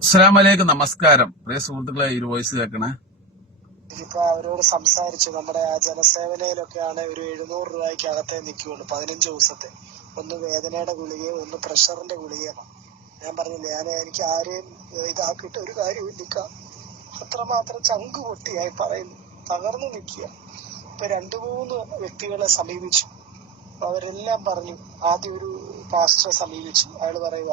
അസ്സലാമലൈക്കും, നമസ്കാരം. പ്രിയ സുഹൃത്തുക്കളെ, ഈ വോയിസ് കേൾക്കണേ. ഇപ്പൊ അവരോട് സംസാരിച്ചു. നമ്മുടെ ആ ജനസേവനയിലൊക്കെയാണ് ഒരു 700 രൂപയ്ക്ക് അകത്തേ നിൽക്കുകയുള്ളൂ 15 ദിവസത്തെ. ഒന്ന് വേദനയുടെ ഗുളികയും ഒന്ന് പ്രഷറിന്റെ ഗുളികയാണ്. ഞാൻ പറഞ്ഞില്ലേ, എനിക്ക് ആരെയും ഇതാക്കിയിട്ട് ഒരു കാര്യമില്ല. അത്രമാത്രം ചങ്ക് പൊട്ടിയായി പറയുന്നു, തകർന്നു നിൽക്കുക. ഇപ്പൊ 2-3 വ്യക്തികളെ സമീപിച്ചു. അവരെല്ലാം പറഞ്ഞു. ആദ്യം ഒരു പാസ്റ്ററെ സമീപിച്ചു. അയാൾ പറയുക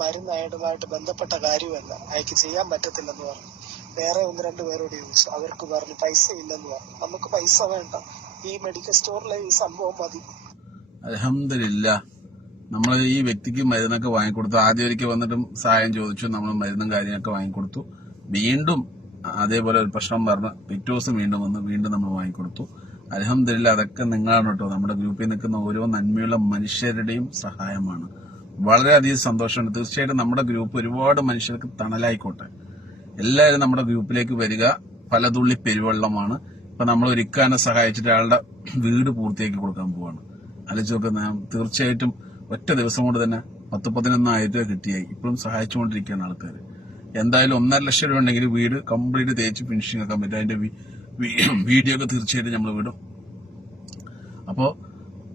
മരുന്ന് അയാളുമായിട്ട് ബന്ധപ്പെട്ട കാര്യമല്ല, അയാൾക്ക് ചെയ്യാൻ പറ്റത്തില്ലെന്ന് പറഞ്ഞു. വേറെ 1-2 പേരോട് ചോദിച്ചു. അവർക്ക് പറഞ്ഞു പൈസ ഇല്ലെന്ന് പറഞ്ഞു. നമുക്ക് പൈസ വേണ്ട, ഈ മെഡിക്കൽ സ്റ്റോറിലെ ഈ സംഭവം മതി. അൽഹംദുലില്ലാഹ്, നമ്മൾ ഈ വ്യക്തിക്ക് മരുന്നൊക്കെ വാങ്ങിക്കൊടുത്തു. ആദ്യം ഒരിക്കൽ വന്നിട്ടും സഹായം ചോദിച്ചു. നമ്മൾ മരുന്നും കാര്യങ്ങളൊക്കെ വാങ്ങിക്കൊടുത്തു. വീണ്ടും അതേപോലെ ഒരു പ്രശ്നം പറഞ്ഞ് പിറ്റേ ദിവസം വീണ്ടും വന്ന് വീണ്ടും നമ്മൾ വാങ്ങിക്കൊടുത്തു. അൽഹംദുലില്ലാഹ്, അതൊക്കെ നിങ്ങളാണ് കേട്ടോ. നമ്മുടെ ഗ്രൂപ്പിൽ നിൽക്കുന്ന ഓരോ നന്മയുള്ള മനുഷ്യരുടെയും സഹായമാണ്. വളരെയധികം സന്തോഷമുണ്ട്. തീർച്ചയായിട്ടും നമ്മുടെ ഗ്രൂപ്പ് ഒരുപാട് മനുഷ്യർക്ക് തണലായിക്കോട്ടെ. എല്ലാവരും നമ്മുടെ ഗ്രൂപ്പിലേക്ക് വരിക. പലതുള്ളി പെരുവെള്ളമാണ്. ഇപ്പൊ നമ്മൾ ഒരിക്കാനെ സഹായിച്ചിട്ട് അയാളുടെ വീട് പൂർത്തിയാക്കി കൊടുക്കാൻ പോവാണ്. ആലോചിച്ച് നോക്കുന്ന, തീർച്ചയായിട്ടും ഒറ്റ ദിവസം കൊണ്ട് തന്നെ 10-11,000 രൂപ കിട്ടിയായി. ഇപ്പോഴും സഹായിച്ചുകൊണ്ടിരിക്കുകയാണ് ആൾക്കാർ. എന്തായാലും 1.5 ലക്ഷം രൂപ ഉണ്ടെങ്കിൽ വീട് കംപ്ലീറ്റ് തേച്ച് ഫിനിഷിംഗ് ആക്കാൻ പറ്റും. അതിന്റെ വീഡിയോ ഒക്കെ തീർച്ചയായിട്ടും നമ്മൾ വിടും. അപ്പോ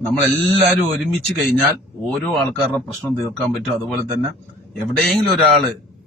നമ്മളെല്ലാവരും ഒരുമിച്ച് കഴിഞ്ഞാൽ ഓരോ ആൾക്കാരുടെ പ്രശ്നം തീർക്കാൻ പറ്റും. അതുപോലെ തന്നെ എവിടെയെങ്കിലും ഒരാള്